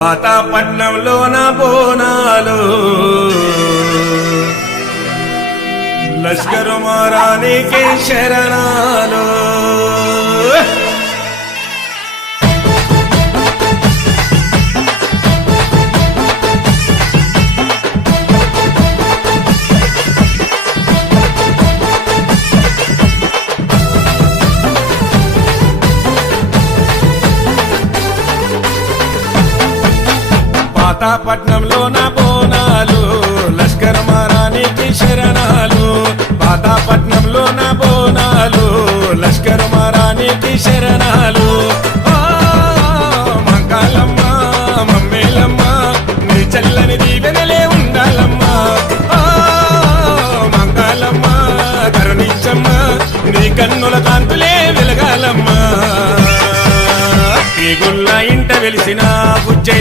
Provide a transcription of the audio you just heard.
పాతాపట్నంలోన బోనాలు లష్కరు మారానికి శరణాలు పాతాపట్నంలోన బోనాలు లష్కర్ మారానికి శరణాలు పాతాపట్నంలోన బోనాలు లష్కర్ మారానికి శరణాలు మంకాలమ్మ మమ్మేలమ్మ నీ చల్లని దీవెనలే ఉండాలమ్మ మంకాలమ్మ కరుణించమ్మ నీ కన్నుల కాంతులే వెలగాలమ్మ ఈ గుల్ల ఇంట వెలిసిన బుజ్జే